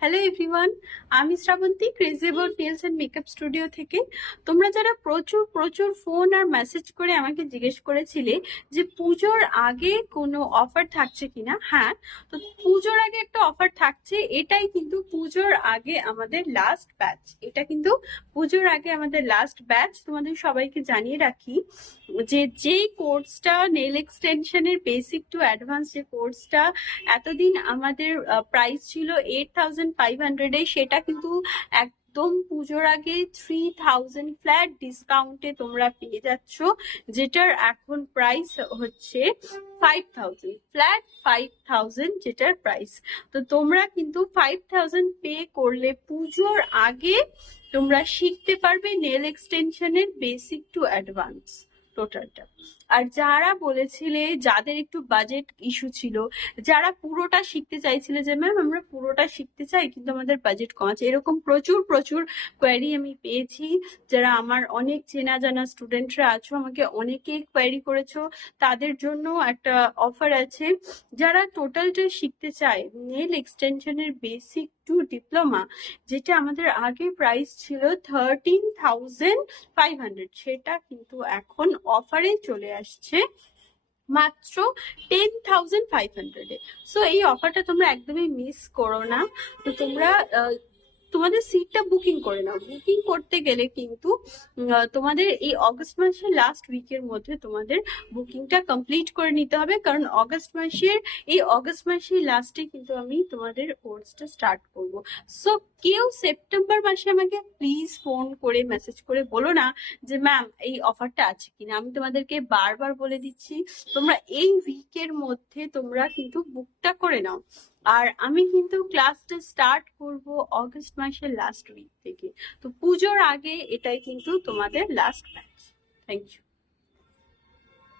Hello everyone, আমি Shrabanti crazy about nails and makeup studio থেকে। তোমরা যারা প্রচুর প্রচুর ফোন আর মেসেজ করে আমাকে জিজ্ঞেস করেছিলে যে পুজোর আগে কোনো অফার থাকছে কিনা, হ্যাঁ, তো পুজোর আগে একটা অফার থাকছে। এটাই কিন্তু পুজোর আগে আমাদের লাস্ট ব্যাচ। এটা কিন্তু পুজোর আগে আমাদের লাস্ট ব্যাচ। তোমাদের সবাইকে জানিয়ে রাখি যে যেই কোর্সটা নেল এক্সটেনশনের বেসিক টু অ্যাডভান্স, যে কোর্সটা এতদিন আমাদের প্রাইস ছিল 8,500 সেটা কিন্তু একদম পুজোর আগে 3,000 ফ্ল্যাট ডিসকাউন্টে তোমরা পেয়ে যাচ্ছ, যেটার এখন প্রাইস হচ্ছে 5,000 ফ্ল্যাট, 5,000 যেটার প্রাইস। তো তোমরা কিন্তু 5,000 পে করলে পুজোর আগে তোমরা শিখতে পারবে নেল এক্সটেনশনের বেসিক টু অ্যাডভান্স টোটালটা। আর যারা বলেছিলে যাদের একটু বাজেট ইস্যু ছিল, যারা পুরোটা শিখতে চাইছিলে যে ম্যাম আমরা পুরোটা শিখতে চাই কিন্তু আমাদের বাজেট কম আছে, এরকম প্রচুর প্রচুর কোয়ারি আমি পেয়েছি। যারা আমার অনেক চেনা জানা স্টুডেন্টরা আছো, আমাকে অনেকে কোয়ারি করেছো, তাদের জন্য একটা অফার আছে। যারা টোটালটা শিখতে চায় নেল এক্সটেনশনের বেসিক টু ডিপ্লোমা, যেটা আমাদের আগে প্রাইস ছিল 13,500, সেটা কিন্তু এখন অফারে চলে আসছে মাত্র 10,500-এ। সো এই অফারটা তোমরা একদমই মিস করো না। তো তোমরা তোমাদের সিটটা বুকিং করে নাও। বুকিং করতে গেলে কিন্তু তোমাদের এই অগস্ট মাসের লাস্ট উইকের মধ্যে তোমাদের বুকিংটা কমপ্লিট করে নিতে হবে, কারণ অগস্ট মাসের লাস্টে কিন্তু আমি তোমাদের কোর্সটা স্টার্ট করব। সো কেউ সেপ্টেম্বর মাসে আমাকে প্লিজ ফোন করে মেসেজ করে বলো না যে ম্যাম এই অফারটা আছে কিনা। আমি তোমাদেরকে বারবার বলে দিচ্ছি, তোমরা এই উইকের মধ্যে তোমরা কিন্তু বুকটা করে নাও। আর আমি কিন্তু ক্লাসটা স্টার্ট করব অগস্ট মাসের লাস্ট উইক থেকে। তো পুজোর আগে এটাই কিন্তু তোমাদের লাস্ট ব্যাচ। Thank you.